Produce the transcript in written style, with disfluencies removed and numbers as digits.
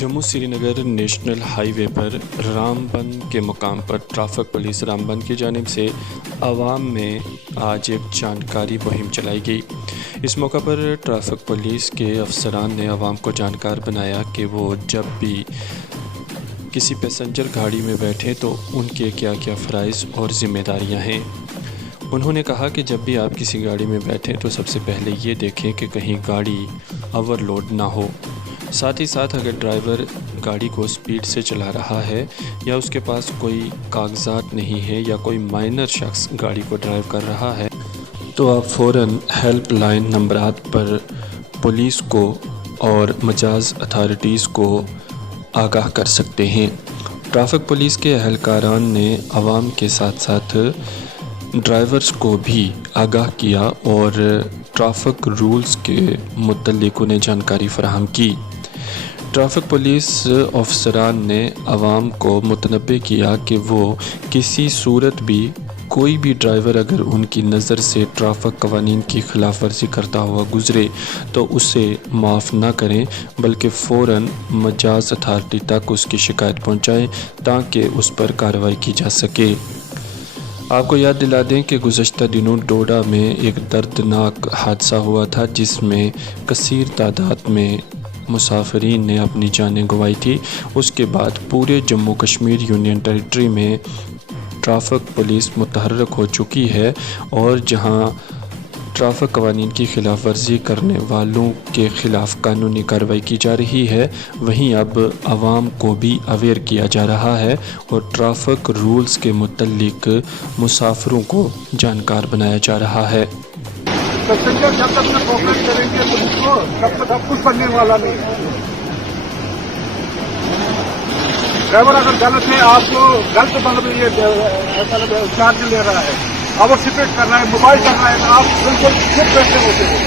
Jammu Srinagar national highway पर रामबन के मुकाम पर ट्रैफिक पुलिस रामबन की जानिब से आवाम में आज एक जानकारी मुहिम चलाई गई। इस मौका पर ट्रैफिक पुलिस के अफसरान ने आवाम को जानकार बनाया कि वो जब भी किसी पैसेंजर गाड़ी में बैठें तो उनके क्या क्या फ़राइज़ और ज़िम्मेदारियां हैं। उन्होंने कहा कि जब भी आप किसी गाड़ी में बैठें तो सबसे पहले ये देखें कि कहीं गाड़ी ओवरलोड ना हो। साथ ही साथ अगर ड्राइवर गाड़ी को स्पीड से चला रहा है या उसके पास कोई कागजात नहीं है या कोई माइनर शख्स गाड़ी को ड्राइव कर रहा है तो आप फ़ौरन हेल्पलाइन नंबरात पर पुलिस को और मजाज अथॉरिटीज़ को आगाह कर सकते हैं। ट्रैफिक पुलिस के अहलकारान ने आवाम के साथ साथ ड्राइवर्स को भी आगाह किया और ट्रैफिक रूल्स के मुतल्लिक़ उन्हें जानकारी फराहम की। ट्रैफिक पुलिस अफसरान ने आवाम को मुतनब्बे किया कि वो किसी सूरत भी कोई भी ड्राइवर अगर उनकी नज़र से ट्रैफिक कवानीन की खिलाफ वर्जी करता हुआ गुज़रे तो उसे माफ़ ना करें बल्कि फ़ौरन मजाज अथॉरिटी तक उसकी शिकायत पहुँचाएँ ताकि उस पर कार्रवाई की जा सके। आपको याद दिला दें कि गुज़श्ता दिनों डोडा में एक दर्दनाक हादसा हुआ था जिसमें कसीर तादाद में मुसाफिरीन ने अपनी जानें गंवाई थी। उसके बाद पूरे जम्मू कश्मीर यूनियन टेरिटरी में ट्रैफिक पुलिस मुतहर्रक हो चुकी है और जहां ट्रैफिक कवानीन की खिलाफ वर्जी करने वालों के ख़िलाफ़ कानूनी कार्रवाई की जा रही है, वहीं अब आवाम को भी अवेयर किया जा रहा है और ट्रैफिक रूल्स के मुतल्लिक़ मुसाफिरों को जानकार बनाया जा रहा है। पैसेंजर जब तक में कोऑपरेट करेंगे पुलिस को तब तक अब कुछ बनने वाला नहीं है। ड्राइवर अगर गलत है, आपको गलत मतलब ये चार्ज ले रहा है, ओवर स्पीड कर रहा है, मोबाइल कर रहा है, तो आप बिल्कुल चुप बैठे होते हैं।